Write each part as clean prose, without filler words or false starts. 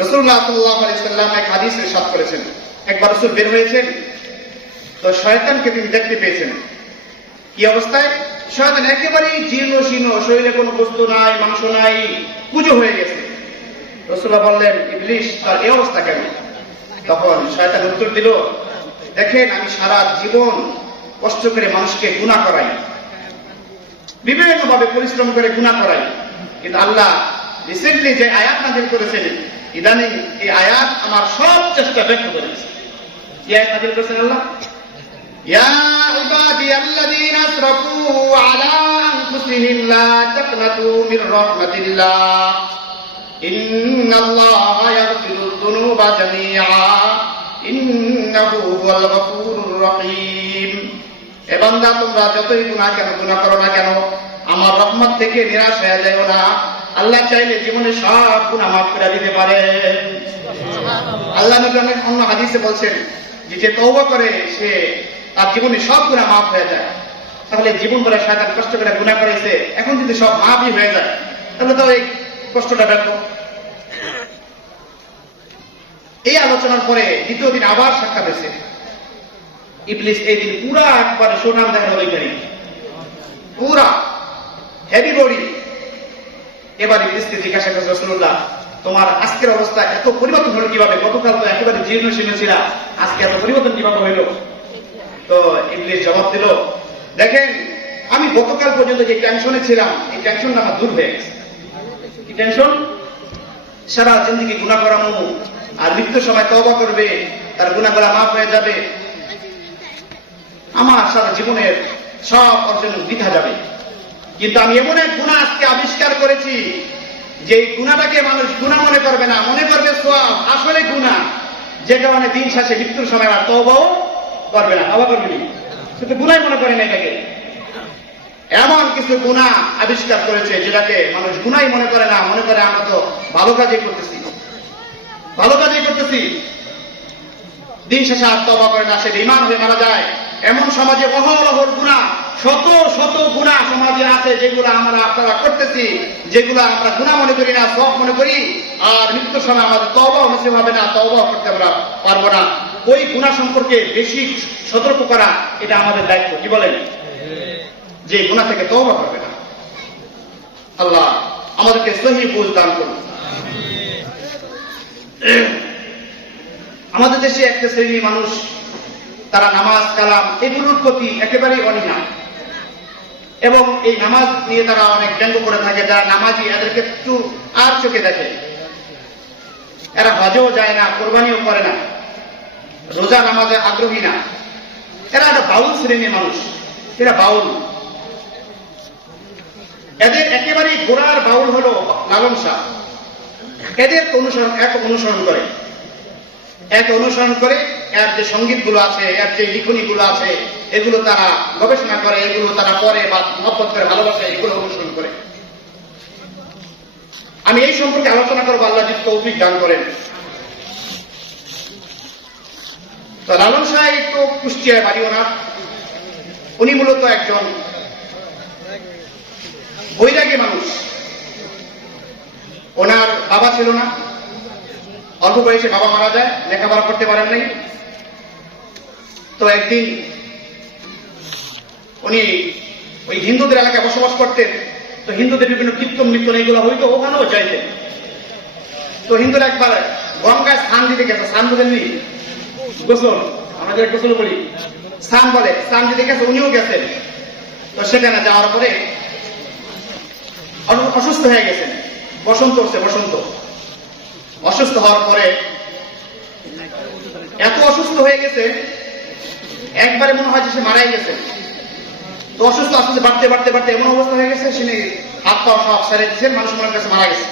রাসূলুল্লাহ সাল্লাল্লাহু আলাইহি ওয়াসাল্লাম এক হাদিসে ইরশাদ করেছেন, একবার রাসূল বের হয়েছেন, তো শয়তানকে তিনি দেখতে পেয়েছেন। কি অবস্থায়? শয়তান একেবারেই জীর্ণ শীর্ণ, শরীরে কোনো বস্তু নাই, মাংস নাই, কুঁজো হয়ে গেছে। রাসূলুল্লাহ বললেন, ইবলিস তার এই অবস্থা কেন? তখন শয়তান উত্তর দিল, দেখেন আমি সারা জীবন কষ্ট করে মানুষকে গুনাহ করাই, বিভিন্ন ভাবে পরিশ্রম করে গুনাহ করাই, কিন্তু আল্লাহ রিসেন্টলি যে আয়াত নাযিল করেছেন, ইদানিং এই আয়াত আমার সব চেষ্টা ব্যর্থ করেছে। কি আয়াত নাযিল করেছেন আল্লাহ? ইয়া ইবাদিয়াল্লাযীনা আসরাফু আলা আনফুসিহিম লা তাকনাতু মির রাহমাতিল্লাহ ইন্নাল্লাহা ইয়াগফিরুয যুনুবা জামিআ ইন্নাহু হুয়াল গফুরুর রহিম। হে বান্দা, তোমরা যতই গুনাহ করো না কেন, আমার রহমত থেকে নিরাশ হয়ে যাও না। আল্লাহ চাইলে জীবনে সব গুনাহ মাফ করে দিতে পারেন। আল্লাহ নবী অন্য হাদিসে বলছেন যে তওবা করে সে তার জীবনে সব গুনাহ মাফ হয়ে যায়। তাহলে জীবন ভরে শয়তান কষ্ট করে গুনাহ করেছে, এখন যদি সব মাফই হয়ে যায়, তাহলে তো এই কষ্টটা ব্যর্থ। এই আলোচনার পরে দ্বিতীয় দিন আবার সাক্ষাৎ হয়েছে। ইবলিস এই দিন পুরা একবারে সুনাম দেখানো ওইখানে, পুরা হেভি বডি। এবার ইবলিসকে জিজ্ঞাসা করেছে, রাসূলুল্লাহ তোমার আজকের অবস্থা এত পরিবর্তন হলো কিভাবে? গতকাল তো একেবারে জীর্ণ শীর্ণ ছিল, আজকে এত পরিবর্তন কিভাবে হইল? তো ইবলিস জবাব দিল, দেখেন আমি গতকাল পর্যন্ত যে টেনশনে ছিলাম, এই টেনশনটা আমার দূর হয়ে গেছে। কি টেনশন? সারা জিন্দেগি গুনাহ করানো, আর মৃত্যুর সময় তওবা করবে, তার গুনাহগুলো মাফ হয়ে যাবে, আমার সারা জীবনের সব অর্জন বৃথা যাবে। কিন্তু আমি এমন এক গুনাহ আজকে আবিষ্কার করেছি, যে গুনাহটাকে মানুষ গুনাহ মনে করবে না, মনে করবে সওয়াব, আসলে গুনাহ, যে কারণে দিন শেষে মৃত্যুর সময় আর তওবাও করবে না। তওবা করবে না, শুধু গুনাহ মনে করে না। এটাকে এমন কিছু গুনাহ আবিষ্কার করেছে যেটাকে মানুষ গুনাহই মনে করে না, মনে করে আমরা তো ভালো কাজই করতেছি, ভালো কাজই করতেছি। দিন শেষে আর তওবা করে না, সে ঈমান হয়ে মারা যায়। এমন সমাজে অহরহর গুনাহ, শত শত গুনাহ সমাজে আছে, যেগুলো আমরা আপনারা করতেছি, যেগুলো আমরা গুনাহ মনে করি না, সওয়াব মনে করি, আর মৃত্যুর সময় আমাদের তওবাও নসিব হবে না, তওবাও করতে আমরা পারবো না। ওই গুনাহ সম্পর্কে বেশি সতর্ক করা এটা আমাদের দায়িত্ব। কি বলেন? যে গুনাহ থেকে তওবা করবে না। আল্লাহ আমাদেরকে সহিহ বুঝ দান করুন। আমাদের দেশে একটা শ্রেণীর মানুষ, তারা নামাজ কালাম এগুলোর প্রতি একেবারেই অনীহা, এবং এই নামাজ নিয়ে তারা অনেক ব্যঙ্গ করে থাকে। যারা নামাজি এদেরকে একটু আর চোখে দেখে। এরা হজও যায় না, কোরবানিও করে না, রোজা নামাজে আগ্রহী না। এরা একটা বাউল শ্রেণীর মানুষ, এরা বাউল। এদের একেবারেই গোড়ার বাউল হলো লালন শাহ। এদের অনুসরণ করে, এর যে সঙ্গীত গুলো আছে, এর যে লিখনী গুলো আছে, এগুলো তারা গবেষণা করে, এগুলো তারা পড়ে বা মহব্বত করে, ভালোবাসে, এগুলো অনুসরণ করে। আমি এই সম্পর্কে আলোচনা করবো, আল্লাহ যদি তৌফিক দান করেন। তো লালন শাহ একটু কুষ্টিয়ায় বাড়িও না, উনি মূলত একজন বৈরাগী মানুষ। ওনার বাবা ছিল না, অল্প বয়সে বাবা মারা যায়, লেখাপড়া করতে পারেন নাই। তো একদিন উনি ওই হিন্দুদের এলাকায় বসবাস করতেন। তো হিন্দুদের বিভিন্ন কীর্তন মিত্তন এগুলো হয়তো ওখানেও চাইতেন। তো হিন্দুরা একবার গঙ্গায় স্নান দিতে গেছে, স্নান বলেননি, গোসল, আমাদের গোসল বলি, স্নান বলে, স্নান দিতে গেছে, উনিও গেছেন। তো সেখানে যাওয়ার পরে অসুস্থ হয়ে গেছেন। বসন্ত হচ্ছে, বসন্ত। অসুস্থ হওয়ার পরে এত অসুস্থ হয়ে গেছে, একবারে মনে হয় যে সে মারাই গেছে। তো অসুস্থ আস্তে আস্তে বাড়তে বাড়তে বাড়তে এমন অবস্থা হয়ে গেছে, সে হাত পা সব ছেড়ে দিচ্ছেন, মানুষ মনে কাছে মারা গেছে।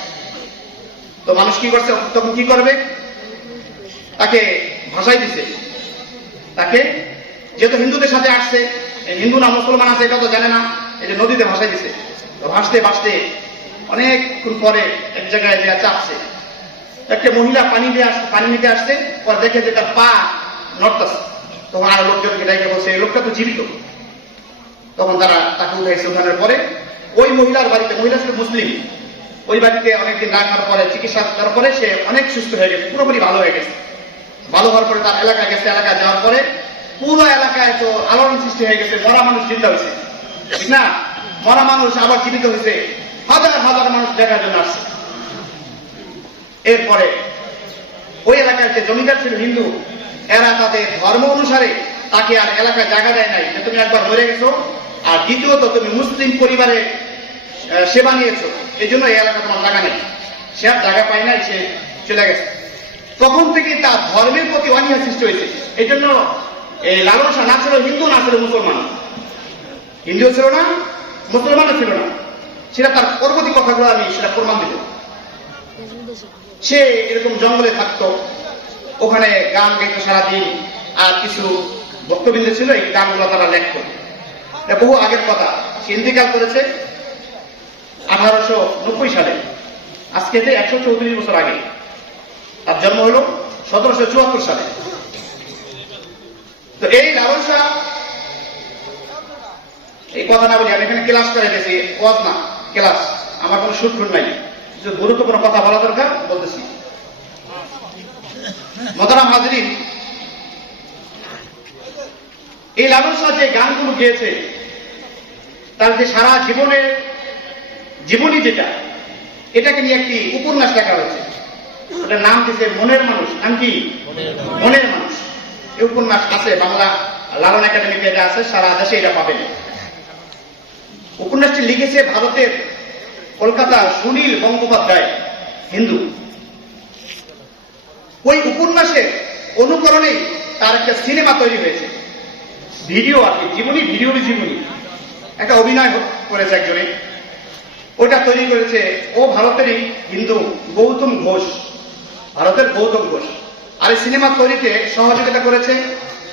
তো মানুষ কি করছে, তখন কি করবে? তাকে ভাসাই দিছে। তাকে, যেহেতু হিন্দুদের সাথে আসছে, হিন্দু না মুসলমান আছে এটা তো জানে না, এই যে নদীতে ভাসাই দিছে। তো ভাসতে ভাসতে অনেকক্ষণ পরে এক জায়গায় যে চাপছে, একটা মহিলা পানি নিতে আসছে, পরে দেখে যে তার পা নড়তেছে। তখন আরো লোকজনকে ডেকে বলছে, এই লোকটা তো জীবিত। তখন তারা তাকে উঠাইছে। উঠানোর পরে ওই মহিলার বাড়িতে, মহিলা ছিল মুসলিম, ওই বাড়িতে অনেকদিন রাখার পরে চিকিৎসা করার পরে সে অনেক সুস্থ হয়ে গেছে, পুরোপুরি ভালো হয়ে গেছে। ভালো হওয়ার পরে তার এলাকায় গেছে, এলাকায় যাওয়ার পরে পুরো এলাকায় তো আলোড়ন সৃষ্টি হয়ে গেছে, মরা মানুষ চিন্তা হয়েছে, ঠিক না? মরা মানুষ আবার জীবিত হয়েছে, হাজার হাজার মানুষ দেখার জন্য আসছে। এরপরে ওই এলাকায় যে জমিদার ছিল হিন্দু, এরা তাদের ধর্ম অনুসারে তাকে আর এলাকায় জায়গা দেয় নাই, যে তুমি একবার মরে গেছো, আর দ্বিতীয়ত তুমি মুসলিম পরিবারে সেবা নিয়েছো, এই জন্য এই এলাকা তোমার জায়গা নেই। সে আর জায়গা পায় নাই, সে চলে গেছে। তখন থেকে তার ধর্মের প্রতি অনীহা সৃষ্টি হয়েছে। এই জন্য এই লালন শাহ না ছিল হিন্দু, না ছিল মুসলমান, হিন্দুও ছিল না, মুসলমানও ছিল না। সেটা তার পরবর্তী কথাগুলো আমি সেটা প্রমাণ দিব। সে এরকম জঙ্গলে থাকতো, ওখানে গান গাইতো সারাদিন, আর কিছু ভক্তবৃন্দ ছিল, এই গানগুলো তারা লেখত। বহু আগের কথা, সে ইন্তেকাল করেছে 1890 সালে, আজকে 134 বছর আগে। তার জন্ম হল 1774 সালে। তো এই লালন শাহ, এই কথা না বলি, আমি এখানে ক্লাস করে গেছি, ওয়াজ না ক্লাস, আমার কোনো শুট নাই, কিছু গুরুত্বপূর্ণ কথা বলা দরকার বলতেছি। মোহতারাম হাজরিন, এই লালন শাহ যে গানগুলো গেয়েছে, তার যে সারা জীবনের জীবনী যেটা, এটাকে নিয়ে একটি উপন্যাস লেখা হয়েছে। ওটার নাম দিয়েছে মনের মানুষ। নাম কি? মনের মানুষ। এই উপন্যাস আছে বাংলা লালন একাডেমিতে, এটা আছে, সারা দেশে এটা পাবেন। উপন্যাসটি লিখেছে ভারতের কলকাতা সুনীল গঙ্গোপাধ্যায়, হিন্দু। ওই উপন্যাসের অনুকরণেই তার একটা সিনেমা তৈরি হয়েছে, ভিডিও আর কি, জীবনী, ভিডিওর জীবনী, একটা অভিনয় করেছে একজনে, ওটা তৈরি করেছে ও ভারতেরই হিন্দু গৌতম ঘোষ, ভারতের গৌতম ঘোষ। আর এই সিনেমা তৈরিতে সহযোগিতা করেছে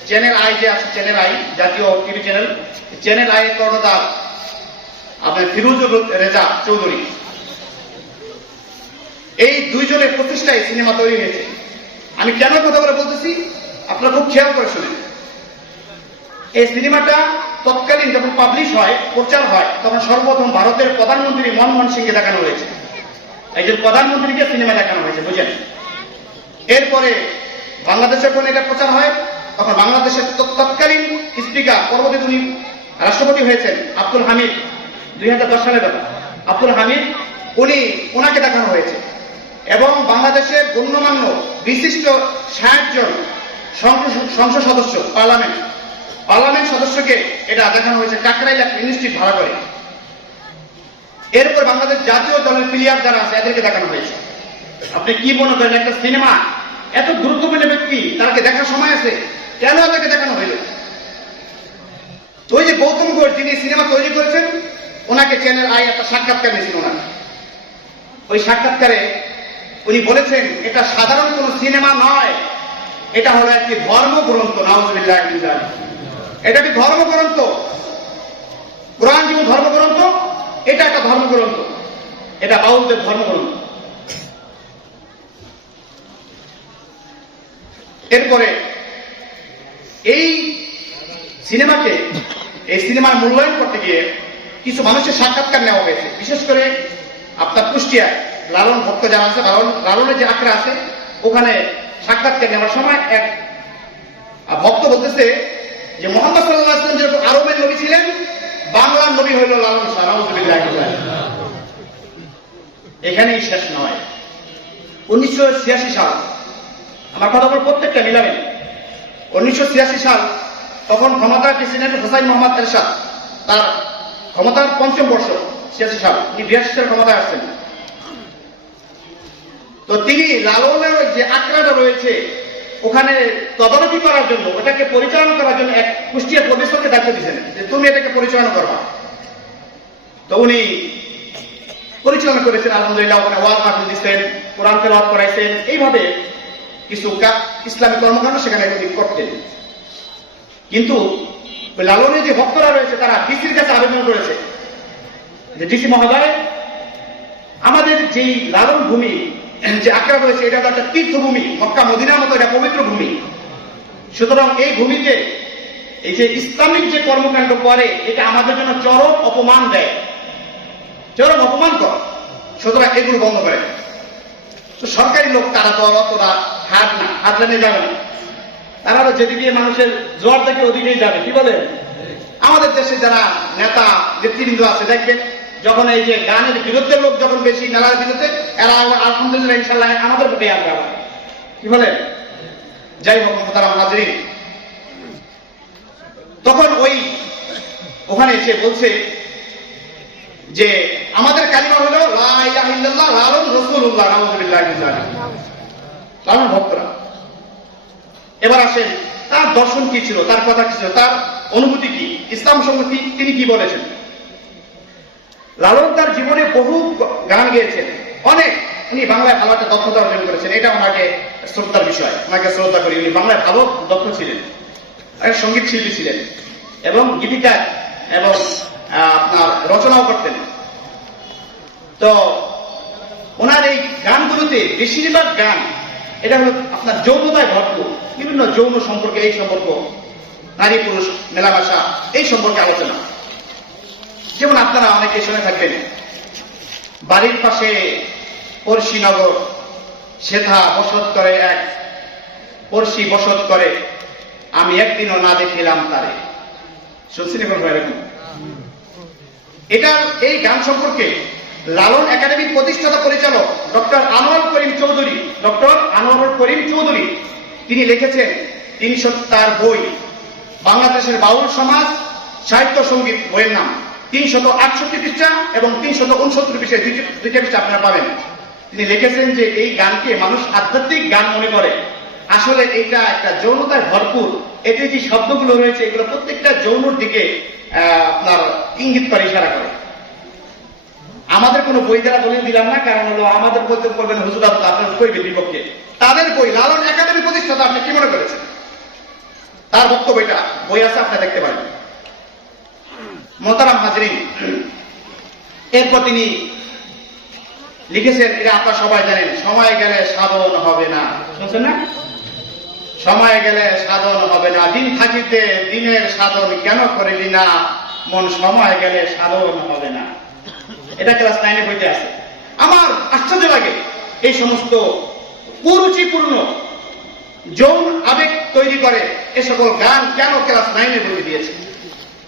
চ্যানেল আই, যে আছে চ্যানেল আই, জাতীয় টিভি চ্যানেল, চ্যানেল আই এর কর্ণধার আপনার ফিরোজুর রেজা চৌধুরী। এই দুইজনের প্রচেষ্টায় সিনেমা তৈরি হয়েছে। আমি কেন কথা বলে বলতেছি আপনারা খুব খেয়াল করে শুনেন। এই সিনেমাটা তৎকালীন যখন পাবলিশ হয়, প্রচার হয়, তখন সর্বপ্রথম ভারতের প্রধানমন্ত্রী মনমোহন সিংকে দেখানো হয়েছে। একজন প্রধানমন্ত্রীকে সিনেমা দেখানো হয়েছে, বুঝেন। এরপরে বাংলাদেশে যখন এটা প্রচার হয়, তখন বাংলাদেশের তৎকালীন স্পিকার, পরবর্তী উনি রাষ্ট্রপতি হয়েছেন আব্দুল হামিদ, 2010 সালের কথা, আব্দুল হামিদ, ওনাকে দেখানো হয়েছে। এবং বাংলাদেশের গণ্যমান্য বিশিষ্ট 60 জন সংসদ সদস্য, পার্লামেন্ট সদস্যকে এটা দেখানো হয়েছে কাকরাইল একটা ইনস্টিটিউট ভাড়া করে। এরপর বাংলাদেশ জাতীয় দলের প্লেয়ার যারা আছে এদেরকে দেখানো হয়েছে। আপনি কি মনে করেন একটা সিনেমা, এত গুরুত্বপূর্ণ ব্যক্তি, তাকে দেখার সময় আছে, কেন তাকে দেখানো হইল? ওই যে গৌতম ঘোষ যিনি সিনেমা তৈরি করেছেন, ওনাকে চ্যানেল আই একটা সাক্ষাৎকার নিয়েছিল। ওনার ওই সাক্ষাৎকারে উনি বলেছেন, এটা সাধারণ কোন সিনেমা নয়, এটা হলো একটি ধর্মগ্রন্থ। নাউজুবিল্লাহ, এটা একটি ধর্মগ্রন্থ, কোরআন যেমন ধর্মগ্রন্থ, এটা একটা ধর্মগ্রন্থ, এটা বাউলদের ধর্মগ্রন্থ। এরপরে এই সিনেমার মূল্যায়ন করতে গিয়ে কিছু মানুষের সাক্ষাৎকার নেওয়া হয়েছে, বিশেষ করে আপনার কুষ্টিয়ায় লালন ভক্ত যারা আছে, লালনের যে আখড়া আছে, ওখানে সাক্ষাৎকার নেওয়ার সময় এক ভক্ত বলতেছে যে মুহাম্মদ সাল্লাল্লাহু আলাইহি ওয়াসাল্লাম যেরকম আরবের নবী ছিলেন, বাংলার নবী হইল লালন শাহ। নাউজুবিল্লাহ। এখানেই শেষ নয়। 1986 সাল, আমার কথা বল প্রত্যেকটা মিলাবেন, 1986 সাল, তখন ক্ষমতার প্রেসিডেন্ট হোসাইন মোহাম্মদ এরশাদ, তার ক্ষমতার 5ম বর্ষ, 86 সাল, তিনি 82 সালে ক্ষমতায় আসছেন। তো তিনি লালনের যে আখড়াটা রয়েছে, ওখানে তদারকি করার জন্য, ওটাকে পরিচালনা করার জন্য এক কুষ্টিয়া প্রফেসরকে দায়িত্ব দিয়েছেন যে তুমি এটাকে পরিচালনা করবা। তো উনি পরিচালনা করেছেন, আলহামদুলিল্লাহ। ওখানে ওয়াজ মাহফিল দিচ্ছেন, কোরআন তেলাওয়াত করাইছেন, এইভাবে কিছু ইসলামী কর্মকাণ্ড সেখানে করতেন। কিন্তু লালনের যে ভক্তরা রয়েছে, তারা ডিসির কাছে আবেদন করেছে যে ডিসি মহোদয়, আমাদের যেই লালন ভূমি যে আখড়া রয়েছে, এটা তো একটা তীর্থভূমি, মক্কা মদিনার মতো এটা পবিত্র ভূমি। সুতরাং এই ভূমিতে এই যে ইসলামিক যে কর্মকাণ্ড করে, এটা আমাদের জন্য চরম অপমান দেয়, চরম অপমান কর। সুতরাং এগুলো বন্ধ করে। তো সরকারি লোক তারা তো অতটা হাত লেনে যাবে না, তারা যেদিকে মানুষের জোয়ার থেকে ওদিকেই যাবে। কি বলে, আমাদের দেশে যারা নেতা নেতৃবৃন্দ আছে দেখবেন, যখন এই যে গানের বিরুদ্ধে লোক যখন বেশি, মেলার বিরুদ্ধে, এরা আলহামদুলিল্লাহ ইনশাল্লাহ আমাদের প্রতি আসবে। কি বলেন? যাই হোক মোহতারাম হাজরিন, তখন ওখানে এসে বলছে যে আমাদের কালিমা হলো লা ইলাহা ইল্লাল্লাহ লালন রাসূলুল্লাহ নাউযুবিল্লাহি মিন যালিক, লালন ভক্তরা। এবার আসেন তার দর্শন কি ছিল, তার কথা কি ছিল, তার অনুভূতি কি, ইসলাম সম্পর্কে তিনি কি বলেছেন। লালন তার জীবনে বহু গান গেয়েছেন, অনেক। উনি বাংলায় ভালো একটা দক্ষতা অর্জন করেছেন, এটা ওনাকে শ্রদ্ধার বিষয়, ওনাকে শ্রদ্ধা করি। উনি বাংলায় ভালো দক্ষ ছিলেন, সঙ্গীত শিল্পী ছিলেন এবং গীতিকার এবং আপনার রচনাও করতেন। তো ওনার এই গানগুলোতে বেশিরভাগ গান এটা হলো আপনার যৌনতায় ভরপুর, বিভিন্ন যৌন সম্পর্কে, এই সম্পর্ক, নারী পুরুষ মেলামেশা, এই সম্পর্কে আলোচনা। যেমন আপনারা অনেকে শুনে থাকবেন, বাড়ির পাশে পড়শিনগর সেথা বসত করে এক পড়শি বসত করে, আমি একদিনও না দেখিলাম তারে। শুনছেন এখন এরকম? এটার এই গান সম্পর্কে লালন একাডেমির প্রতিষ্ঠাতা পরিচালক ডক্টর আনোয়ার করিম চৌধুরী তিনি লিখেছেন ৩০০ তার বই, বাংলাদেশের বাউল সমাজ সাহিত্য সঙ্গীত বইয়ের নাম, ৩৬৮ পৃষ্ঠা এবং ৩৬৯ পৃষ্ঠায় দুইটা পৃষ্ঠা আপনারা পাবেন। তিনি লিখেছেন যে এই গানকে মানুষ আধ্যাত্মিক গান মনে করে, আসলে এটা একটা যৌনতায় ভরপুর। এতে যে শব্দগুলো রয়েছে এগুলো প্রত্যেকটা যৌনর দিকে আপনার ইঙ্গিত করে, ইশারা করে। আমাদের কোনো বই দ্বারা দলিল দিলাম না, কারণ হলো আমাদের বলতে বলবেন হুজুর আপনার কইবেন বিপক্ষে। তাদের বই, লালন একাডেমি প্রতিষ্ঠাতা, আপনি কি মনে করেছেন? তার বক্তব্যটা বই আছে, আপনি দেখতে পারেন। মোহতারাম হাজরিন, এরপর তিনি লিখেছেন, এটা আপনারা সবাই জানেন, সময় গেলে সাধন হবে না। শুনছেন না? সময় গেলে সাধন হবে না, দিন থাকিতে দিনের সাধন কেন করিলি না, মন সময় গেলে সাধন হবে না। এটা ক্লাস 9-এ বইতে আছে। আমার আশ্চর্য লাগে এই সমস্ত কুরুচিপূর্ণ যৌন আবেগ তৈরি করে এ সকল গান কেন ক্লাস 9-এ বইতে দিয়েছে।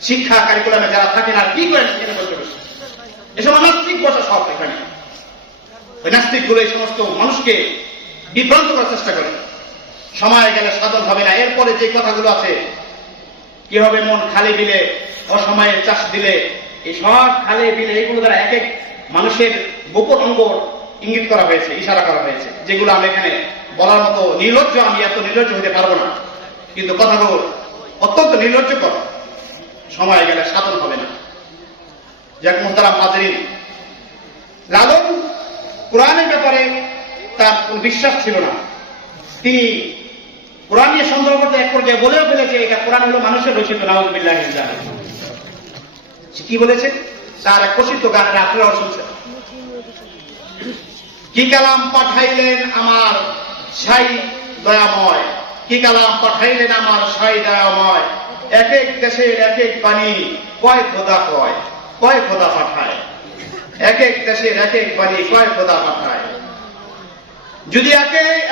শিক্ষা কারিকুলামে যারা থাকেন আর কি করেন এসব নাস্তিক বসা সব এখানে। ওই নাস্তিক গুলো এই সমস্ত মানুষকে বিভ্রান্ত করার চেষ্টা করে। সময় গেলে সাধন হবে না, এরপরে যে কথাগুলো আছে, কি হবে মন খালি বিলে, অসময়ে চাষ দিলে, এই সব খালি বিলে, এইগুলো দ্বারা এক এক মানুষের গোপন অঙ্গ ইঙ্গিত করা হয়েছে, ইশারা করা হয়েছে, যেগুলো আমি এখানে বলার মতো নির্লজ্জ, আমি এত নির্লজ্জ হতে পারবো না, কিন্তু কথাগুলো অত্যন্ত নির্লজ্জকর। সময় গেলে সাধন হবে না। যাক মুহতারাম হাজরিন, লালন কোরআনের ব্যাপারে তার কোন বিশ্বাস ছিল না। তিনি কোরআন নিয়ে সন্দেহ করতে এক পর্যায়ে বলেও ফেলেছে এটা কোরআন হলো মানুষের রচিত, নাউযুবিল্লাহি মিন যালিক। কি বলেছে? তার এক প্রসিদ্ধ গানের আপনারাও শুনছেন, কি কালাম পাঠাইলেন আমার সাই দয়াময়, কি কালাম পাঠাইলেন আমার সাই দয়াময়, এক এক দেশের এক এক বাণী, কয় খোদা কয় খোদা পাঠায়, এক এক দেশের এক এক বাণী, কয় খোদা পাঠায়। যদি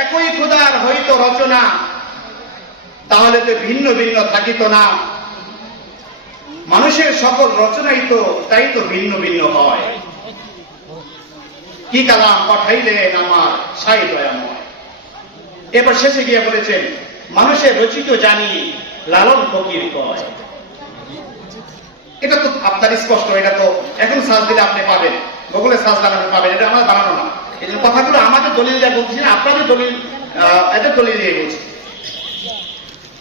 একই খোদার হইতো রচনা, তাহলে তো ভিন্ন ভিন্ন থাকিত না। মানুষের সকল রচনাই তো তাই তো ভিন্ন ভিন্ন হয়। কি কালাম পাঠাইলেন আমার সাই দয়াময়। এবার শেষে গিয়ে বলেছেন, মানুষের রচিত জানি লালন ফকির কয়। এটা তো আপনার স্পষ্ট, এটা তো এখন সার্চ দিলে আপনি পাবেন, গুগলে সার্চ দিলে আপনি পাবেন, এটা আমার বানানো না। এই কথাগুলো আমাদের দলিল দিয়ে বলছি না, আপনাদের দলিল, এদের দলিল দিয়ে বলছি।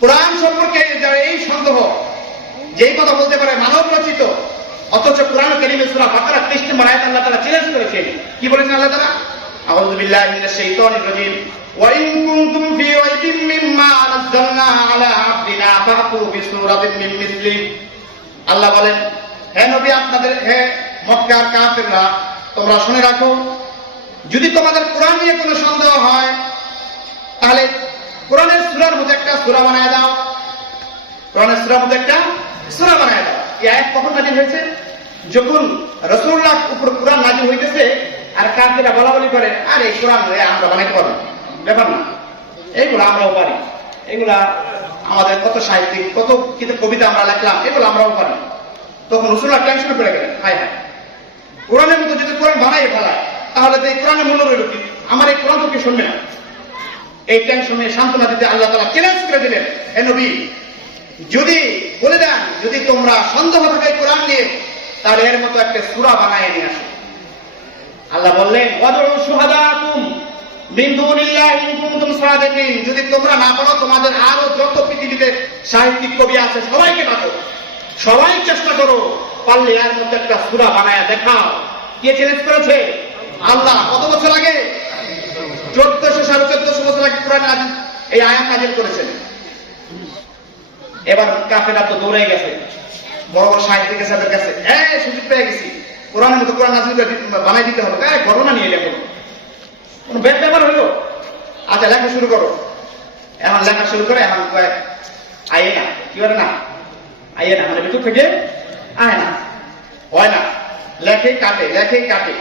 কোরআন সম্পর্কে এই সন্দেহ, যেই কথা বলতে পারে মানব রচিত, অথচ কোরআন কারীমে সূরা বাকারা 23 নম্বর আয়াতে আল্লাহ তাআলা চ্যালেঞ্জ করেছেন। কি বলেছেন আল্লাহ তাআলা? আউযু বিল্লাহি মিনাশ শাইতানির রাজীম, ওয়া ইন কুনতুম ফি রাইবিন মিম্মা নাযালনা আলা আবদিনা ফাতু বিসূরাতিন মিন মিসলিহি। আল্লাহ বলেন, হে নবী, আপনাদের, হে মক্কার কাফেররা, তোমরা শুনে রাখো, যদি তোমাদের কোরআন নিয়ে কোনো সন্দেহ হয়, তাহলে কোরআনের সূরার মধ্যে একটা সূরা বানায় দাও। কোরআনের সূরার মধ্যে একটা সূরা বানায় দাও। এই আয়াত কখন নাযিল হয়েছে? যখন রাসূলুল্লাহর উপর কোরআন নাযিল হইতেছে, আর কাফেররা বলা বলি করে, আর এই কোরআন আমরা বানাইতে পারবো, ব্যাপার না, এইগুলো আমরাও পারি, এগুলা আমাদের কত সাহিত্যিক কত কবিতা আমরা লিখলাম, এগুলো আমরাও পারি। তখন রাসূলুল্লাহ টেনশন করে গেলেন, হায় হায়, কোরআনের মতো যদি কোরআন বানাই ফেলায় তাহলে তো এই কোরআনের মূল্য রইল কি, আমার এই কোরআন তো কি শুনবে না। এই টেনশনে সান্ত্বনা দিতে আল্লাহ তাআলা চ্যালেঞ্জ করে দিলেন, হে নবী, যদি বলে দেন যদি তোমরা সন্দেহ থাকে কোরআন নিয়ে, তাহলে এর মতো একটা সূরা বানায় নিয়ে আসো। আল্লাহ বললেন, ওয়াদউ শুহাদাকুম মিন দুনিল্লাহি ইন কুনতুম সাদিকিন, যদি তোমরা না পারো তোমাদের আরো যত পৃথিবীতে সাহিত্যিক কবি আছে সবাইকে ডাকো, সবাই চেষ্টা করো, পারলে এর মতো একটা সূরা বানায় দেখাও। কে চ্যালেঞ্জ করেছে? আল্লাহ। কত বছর আগে? 1400 বছর আগে কোরআন এই আয়াত নাযিল করেছেন। এবার কাফেররা তো দৌড়ে গেছে বড় বড় সাহিত্যিক সাহেবের কাছে, সুযোগ পেয়ে গেছি, কোরআনের মতো কোরআন নাযিল বানাই দিতে হবে, ঘটনা নিয়ে লেখো, কোন ব্যাপার হইলো, আচ্ছা লেখা শুরু করো। এখন লেখা শুরু করে, এখন আয়ে না, কি বলে না, আয়ে না, মানে ভিতর থেকে আয় না, হয় না, লেখে কাটে, লেখে কাটে,